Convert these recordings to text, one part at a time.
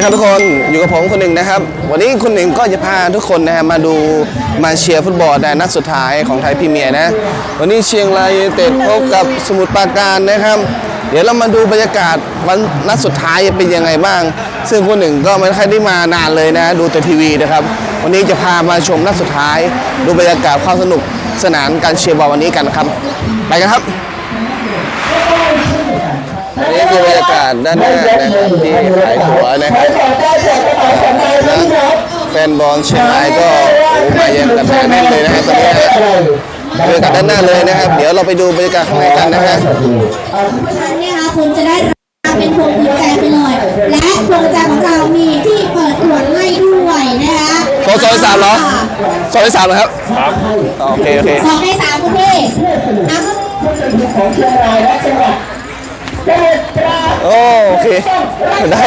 ดีครับทุกคนอยู่กับผมคนหนึ่งนะครับ วันนี้คนหนึ่งก็จะพาทุกคนนะฮะมาดูมาเชียร์ฟุตบอลในนัดสุดท้ายของไทยพรีเมียร์นะ วันนี้เชียงรายยูไนเต็ดพบกับสมุทรปราการนะครับ เดี๋ยวเรามาดูบรรยากาศวันนัดสุดท้ายเป็นยังไงบ้าง ซึ่งคนหนึ่งก็ไม่ค่อยได้มานานเลยนะ ดูแต่ทีวีนะครับ วันนี้จะพามาชมนัดสุดท้าย ดูบรรยากาศความสนุกสนานการเชียร์บอลวันนี้กันครับ ไปกันครับ นี่คือบรรยากาศด้านหน้านะครับที่ขายตั๋วนะครับแฟนบอลเชียงรายก็โอ้มาเยังกันหนาแน่นเลยนะครับตอนนี้นะบรรยากาศด้านหน้าเลยนะครับ เดี๋ยวเราไปดูบรรยากาศข้างในกันนะฮะเพราะฉะนั้นเนี่ยนะคะคุณจะได้รับเป็นพวงกุญแจไปเลยและพวงกุญแจของเรามีที่เปิดตรวจให้ด้วยนะคะโซนโซนที่สามเหรอโซนที่สามเหรอครับครับโอเคโอเคสองในสามคุณพี่อะ โอโอเคได้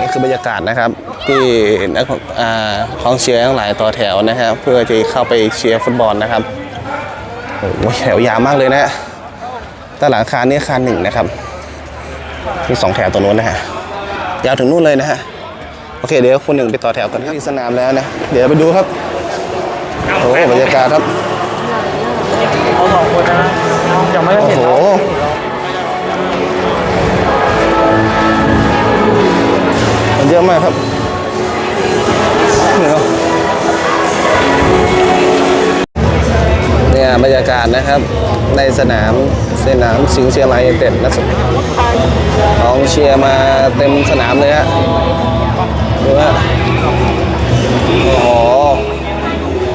นี่คือบรรยากาศนะครับ ที่นักอ่าของเชียร์ทั้งหลายต่อแถวนะครับ เพื่อที่เข้าไปเชียร์ฟุตบอลนะครับโอ้โหแถวยาวมากเลยนะฮะด้านหลังคานี่คารหนึ่งนะครับมีสองแถวตัวนู้นนะฮะยาวถึงนู่นเลยนะฮะโอเคเดี๋ยวคนหนึ่งไปต่อแถวกันครับที่สนามแล้วนะ เดี๋ยวไปดูครับโอ้บรรยากาศครับเอาสองคนนะยังไม่ได้เห็นโหเร เยอะมากครับนี่เนี่ยบรรยากาศนะครับ ในสนามสนามสิงห์เชียงรายเต็ดนักสุดของเชียร์มาเต็มสนามเลยฮะดูฮะโอ้โห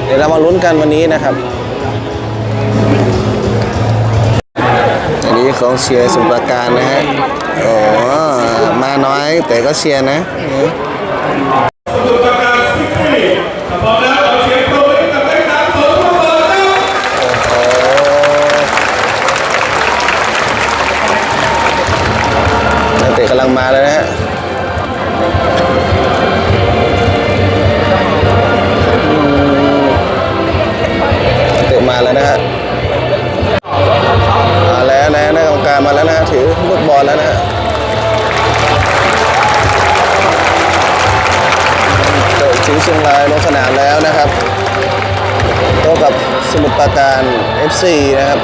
เดี๋ยวเรามาลุ้นกันวันนี้นะครับ กองเชียร์สมุทรปราการนะฮะโอ้มาน้อยแต่ก็เชียร์นะนักเตะกำลังมาเลย 4 นะครับ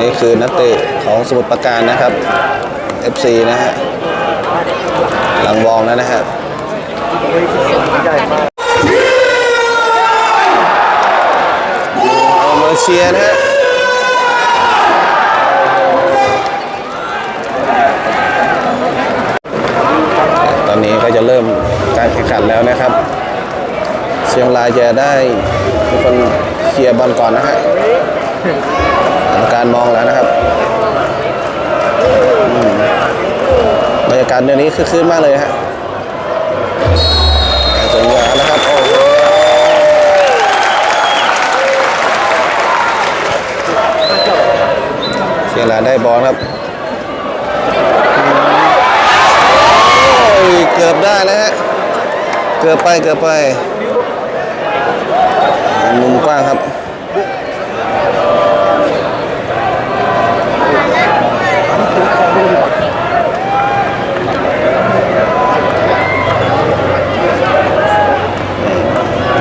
นี่คือนักเตะของสมุทรปราการนะครับ FC นะฮะหลังวองแล้วนะครับเชียนะฮะ จะได้เป็นคนเคลียร์บอลก่อนนะฮะกรรมการมองแล้วนะครับบรรยากาศเดี๋ยวนี้คือคืนมากเลยฮะสวยงามนะครับโอ้โหเชียงรายได้บอลครับเกือบได้แล้วฮะ เกือบไปเกือบไป มุมกว้างครับ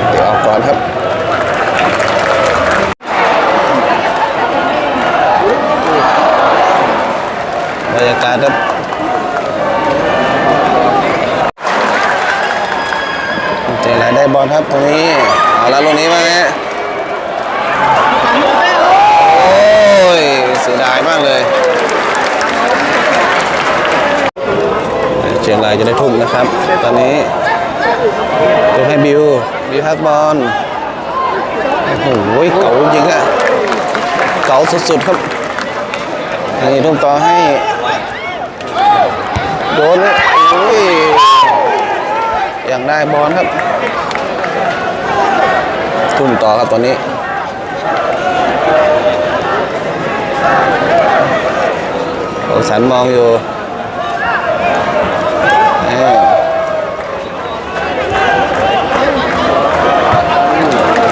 เดี๋ยวออกก่อนครับบรรยากาศครับเจอรายได้บอลครับตรงนี้ ล้วลงนี้มาฮะโอ้ยเสียดายมากเลยเชียงรายจะได้ทุ่มนะครับ ตอนนี้ตัวให้บิวบิวฮักบอลโอ้โหเก๋าจริงอะเก๋าสุดๆครับนี่ทุ่มต่อให้โดนเลยยอย่างได้บอลครับ ทุ่มต่อครับตอนนี้ผมสันมองอยู่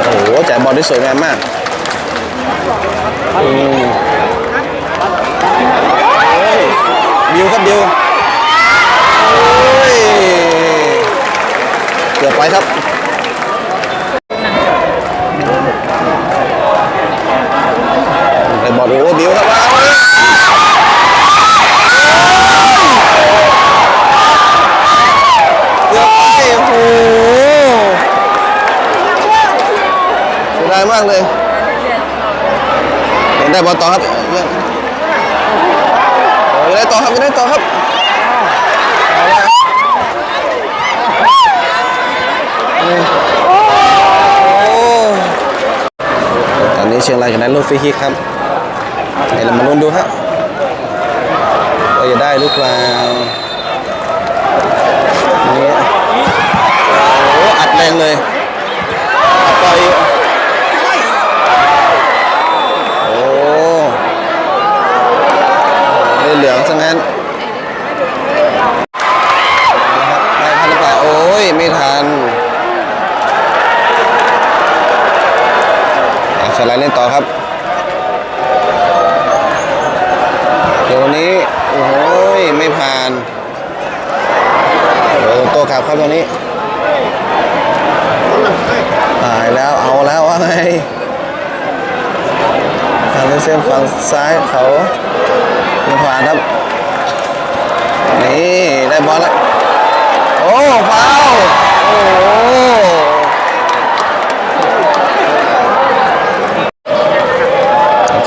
โอ้โหแจกบอลได้สวยงามมากดิวครับดิวเกือบไปครับ ชียงรายกับนั้นลูกฟรีคิกครับเดี๋ยวเรามาลุ้นดูฮะว่าจะได้หรือเปล่านี่โอ้โหอัดแรงเลยอัดไปโอ้ได้เหลืองซะงั้นนะครับได้ทันหรือเปล่าโอ้ย ไม่ทัน อะเฉลยเล่นต่อครับ เดี๋ยววันนี้ โอ้ย ไม่ผ่านโอ้โตัวขับครับตัวนี้ ตายแล้วเอาแล้วว่าไงทางเส้นฝั่งซ้ายเขาไม่ผ่านครับ นี่ ได้บอลแล้ว โอ้ฟาวล์โอ้โห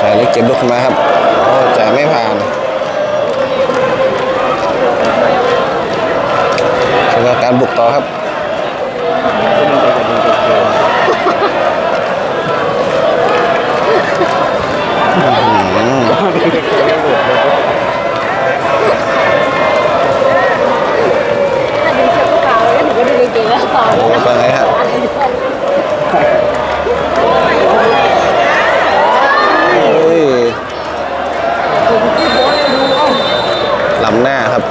ชาย เล็กเก็บลูกขึ้นมาครับโอ้จ่ายไม่ผ่านสำหรับการบุกต่อครับดูเชือกขาวแล้วหนูก็ดูเก่งๆแล้วต่อโอ้เป็นไงครับโอ้ยล้ำหน้าครับ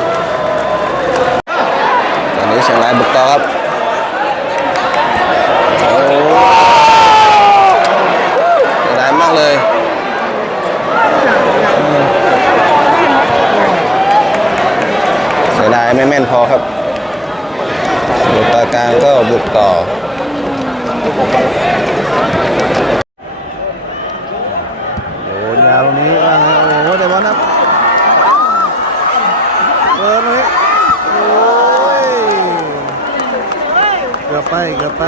ตอนนี้เชียงรายบุกต่อครับโอ้เสียดายมากเลยเสียดายไม่แม่นพอครับบุกตากลางก็บุกต่อ โอ้ยาวตรงนี้ว่าไงโอ้โหแต่บอลครับเปิดเลยโอ้ยเกือบไปเกือบไป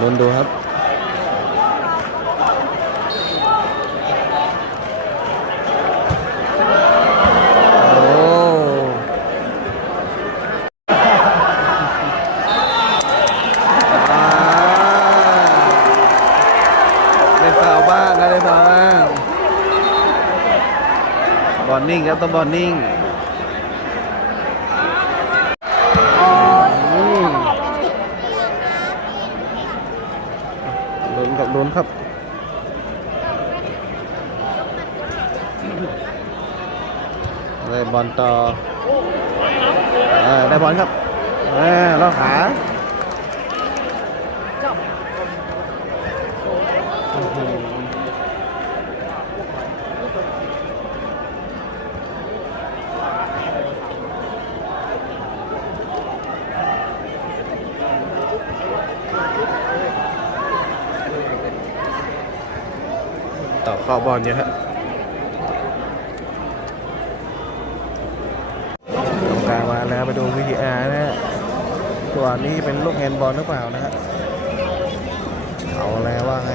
ลุ้นดูครับโอ้อ่า ได้ฟาวบ้างนะได้ฟาวบ้างบอลนิ่งครับต้องบอลนิ่งลุ้นครับลุ้นครับได้บอลต่อเออได้บอลครับเออล็อขา ต่อเข้าบอลเยอะฮะตรงกลางมาแล้วไปดูวีอาร์นะฮะตัวนี้เป็นลูกแฮนด์บอลหรือเปล่านะฮะเอาแล้วว่าไง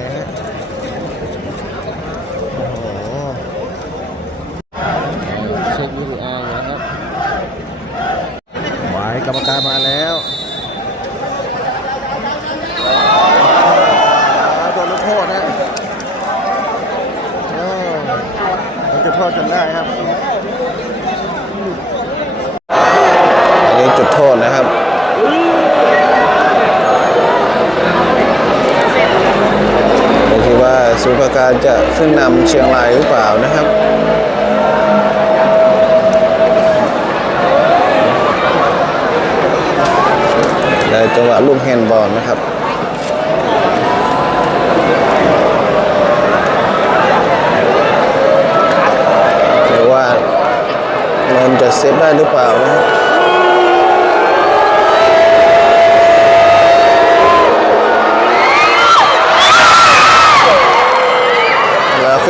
การจะขึ้นนำเชียงรายหรือเปล่านะครับได้จังหวะลูกแฮนบอลนะครับแต่ว่ามันจะเซฟได้หรือเปล่านะครับ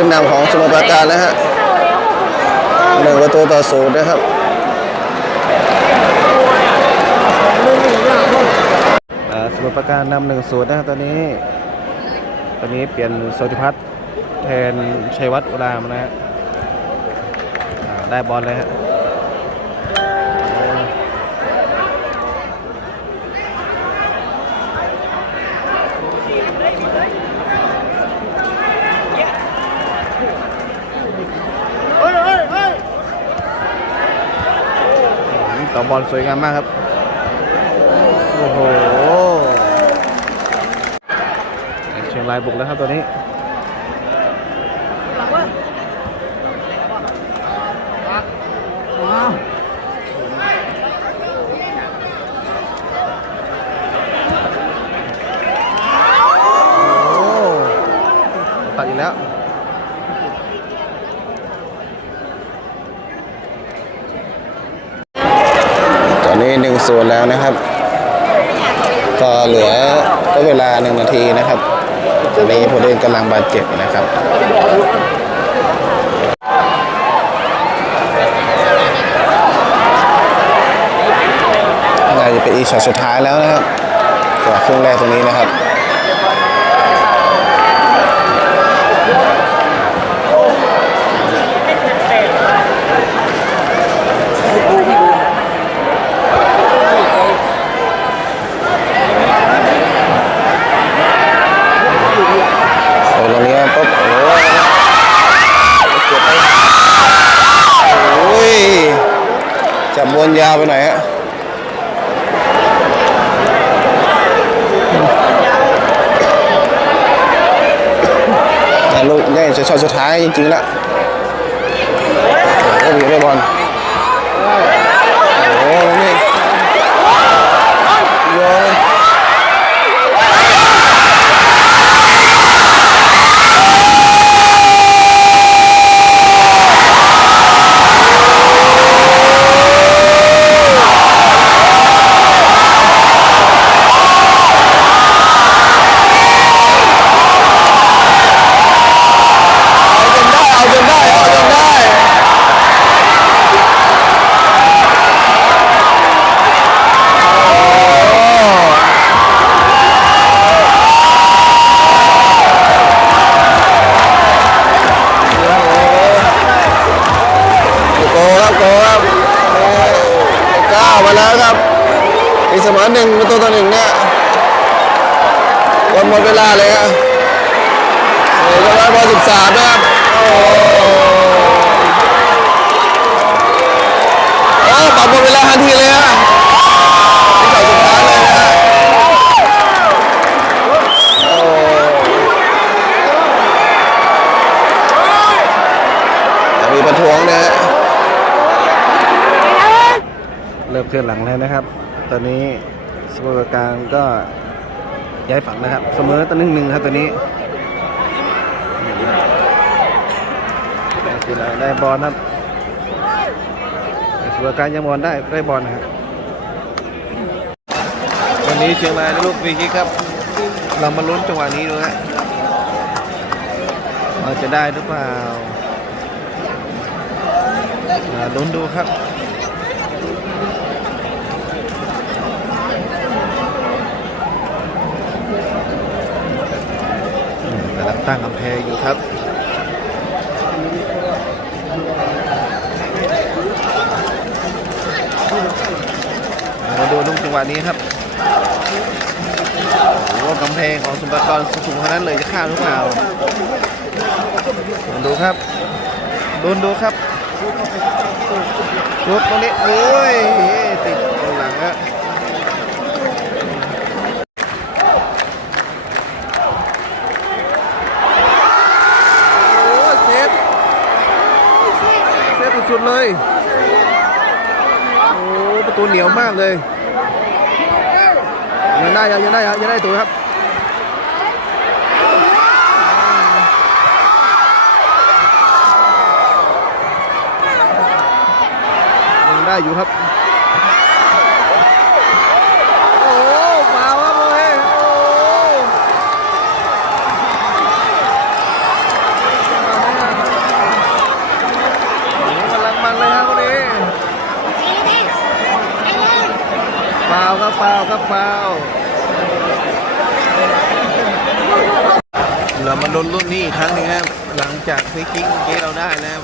นนำของสมุทรปราการนะฮะหนึ่งประตูต่อศูนย์นะครับสมุทรปราการนำหนึ่งศูนย์นะครับตอนนี้ ตอนนี้เปลี่ยนโซติพัฒน์แทนชัยวัฒน์อุรามนะฮะได้บอลเลยฮะ ต่อบอลสวยงามมากครับ โอ้โหเชียงรายบุกแล้วครับตัวนี้ โอ้ตัดอีกแล้ว ต อนนี้หนึ่งส่วนแล้วนะครับ ก็เหลือก็เวลาหนึ่งนาทีนะครับตอนนี้ผู้เล่นกำลังบาดเจ็บนะครับน่าจะเป็นอีช็อตสุดท้ายแล้วนะครับสำหรับครึ่งแรกตรงนี้นะครับ โอ้ยตรงนี้ปุ๊บโอ้ยเก็บไปโอ้ย จับบอลยาวไปหน่อยฮะแต่ลูกนี่จะช็อตสุดท้ายจริงๆแล้วโอ้ยได้บอล ลาเลยครับเดี๋ยวจะได้บอลสิบสามนะครับโอ้โอ้ปรับหมดเวลาทันทีเลยฮะที่ต่อสุดท้ายเลยนะฮะโอ้มีประท้วงนะฮะเริ่มเคลื่อนหลังแล้วนะครับ ตอนนี้สมุทรการก็ ย้ายฝั่งนะครับ เสมอตั้งหนึ่งหนึ่งครับตอนนี้ได้สิแล้วได้บอลครับสุรการยังบอลได้ได้บอลนะครับวันนี้เชียงรายได้ลูกฟรีคิกครับ เรามาลุ้นจังหวะนี้ดูฮะเราจะได้หรือเปล่าลุ้นดูครับ กำลัง ตั้งกำแพงอยู่ครับมาดูลูกจังหวะนี้ครับโอ้กำแพงของสมบัติกรสูงๆเท่านั้นเลยจะข้ามหรือเปล่ามาดูครับดูดูครับชุดตรงนี้โอ้ยติดตรงหลังอะ โอ้เซฟเซฟสุดๆเลย โอ้ ตัวเหนียวมากเลยยังได้ยังได้ยังได้ตัวครับได้อยู่ครับ โอ้โหฟาวครับโอ้ยโอ้กำลังมันเลยครับคนนี้ฟาว ครับฟาวครับฟาวเรามาลุ้นรุ่นนี้อีกครั้งหนึงครับหลังจากฟรีคิกเมื่อกี้เราได้นะครับ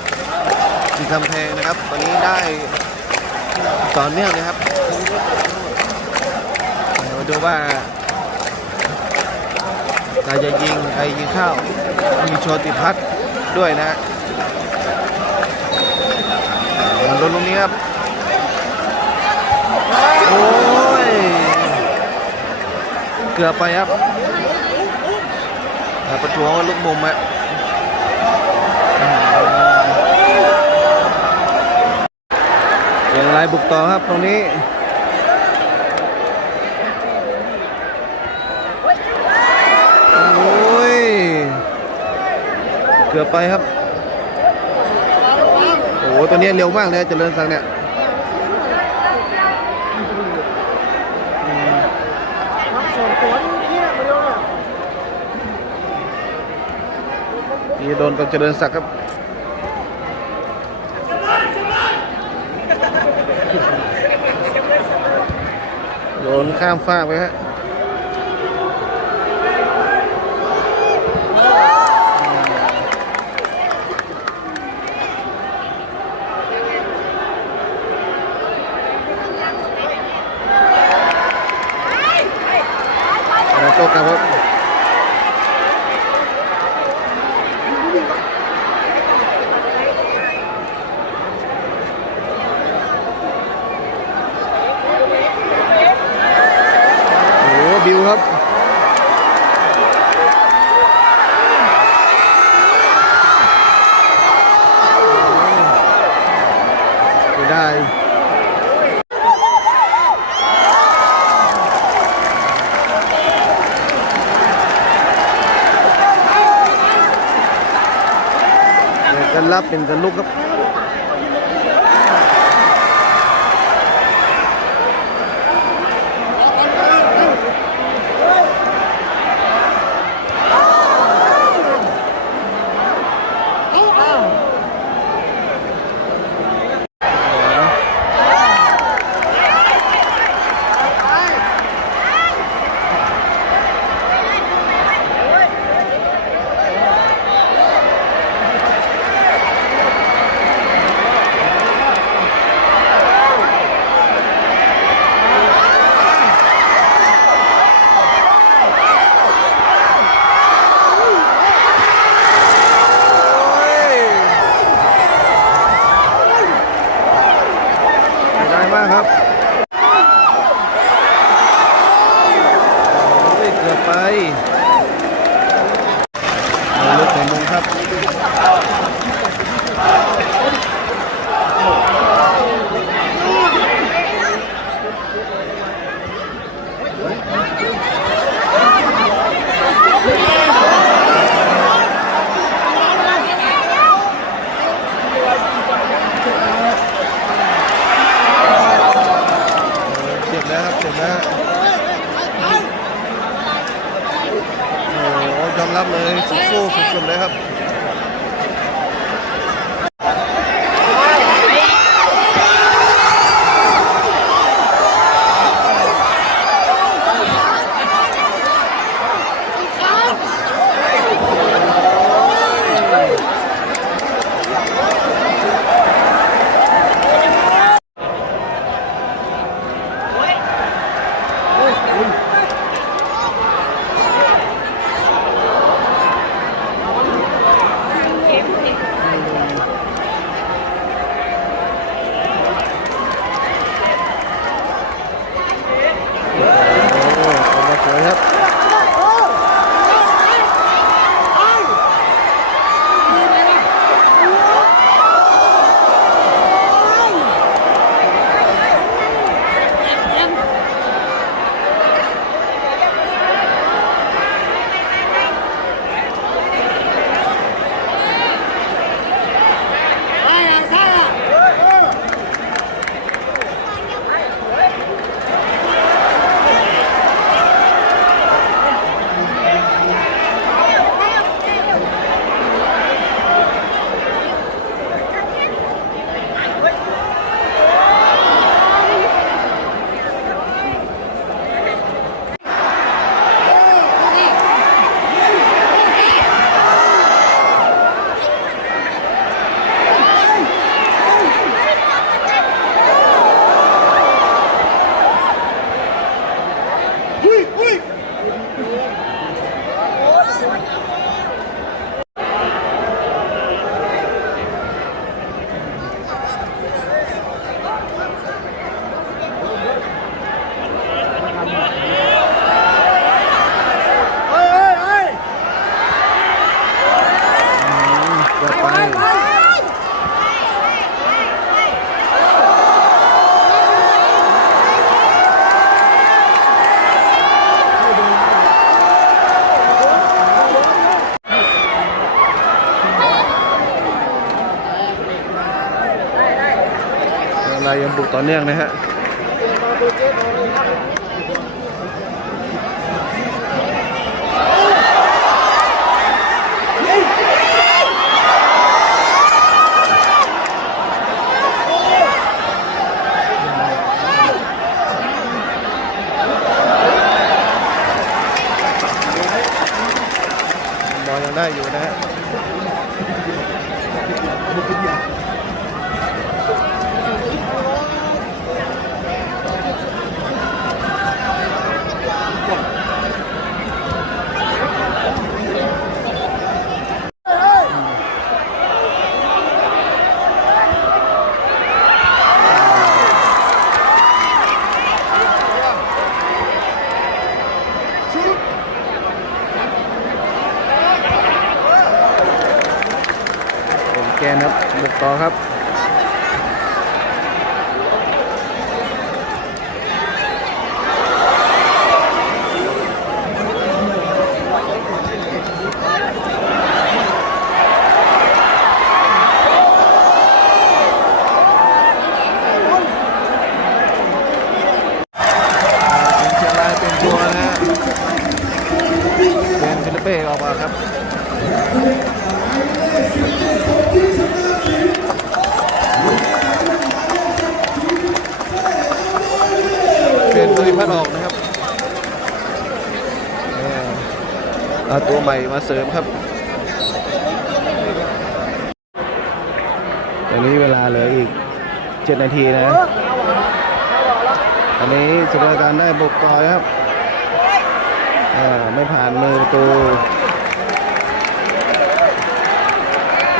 ที่กำแพงนะครับตอนนี้ได้ต่อเนื่องนะครับมาดูว่าเราจะยิงใครยิงเข้ามีโชติพัฒน์ด้วยนะมาลุ้นตรงนี้ครับ โอ้ย เกือบไปครับแต่ประท้วงว่าลูกมุมอะอย่างไรบุกต่อครับตรงนี้โอ้ยเกือบไปครับโอ้โหตัวนี้เร็วมากเลยเจริญสังเนี่ย ส่วนตัวนี่เนี่ยมาเร็วเนี่ยนี่โดนกับเจริญศักดิ์ครับโดนข้ามฟากไปฮะแล้วโต้กลับครับ โอ้โหบิวครับ ไม่ได้ กันรับเป็นกันลุกครับ เสียดายมากครับโอ้ยเกือบไปเอาลึกในมุมครับ เจ็บแล้วครับเจ็บแล้วโอ้ยอมรับเลยสู้ๆสุดๆเลยครับ ออกมาสวยครับ ต่อเนื่องนะฮะ บอลยังได้อยู่นะฮะ ผมแกนครับบุกต่อครับ เป็นเชียงรายเป็นตัวนะฮะ เป็นลิปเป้ออกมาครับเป็นบริพัฒน์ออกนะครับเอาตัวใหม่มาเสริมครับตอนนี้เวลาเหลืออีก 7 นาทีนะอันนี้สุรการได้บุกต่อยครับไม่ผ่านมือประตู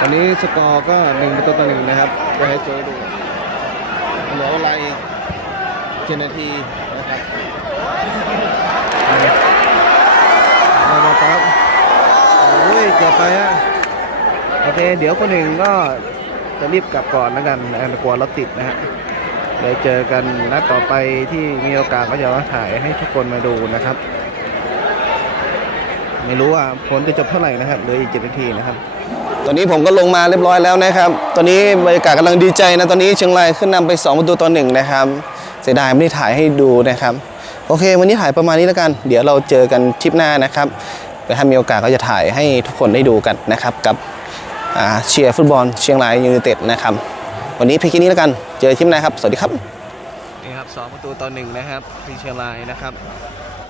อันนี้สกอร์ก็หนึ่งประตูต่อหนึ่งนะครับจะให้เจอดูเหลือเวลาอีกเจ็ดนาทีนะครับมามาครับโอ้ยเกือบไปฮะโอเคเดี๋ยวคนหนึ่งก็จะรีบกลับก่อนแล้วกันนะกลัวรถติดนะฮะเดี๋ยวเจอกันนัดต่อไปที่มีโอกาสก็จะมาถ่ายให้ทุกคนมาดูนะครับ ไม่รู้ว่าผลจะจบเท่าไหร่นะครับเหลืออีกเจ็ดนาทีนะครับ ตอนนี้ผมก็ลงมาเรียบร้อยแล้วนะครับ ตอนนี้บรรยากาศกำลังดีใจนะ ตอนนี้เชียงรายขึ้นนำไป 2 ประตูต่อหนึ่งนะครับ เสียดายไม่ได้ถ่ายให้ดูนะครับ โอเค วันนี้ถ่ายประมาณนี้แล้วกัน เดี๋ยวเราเจอกันทริปหน้านะครับไปถ้ามีโอกาสก็จะถ่ายให้ทุกคนได้ดูกันนะครับกับเชียร์ฟุตบอลเชียงรายยูไนเต็ดนะครับ วันนี้เพียงแค่นี้แล้วกัน เจอทริปหน้าครับ สวัสดีครับ นี่ครับสองประตูต่อหนึ่งนะครับที่เชียงรายนะครับ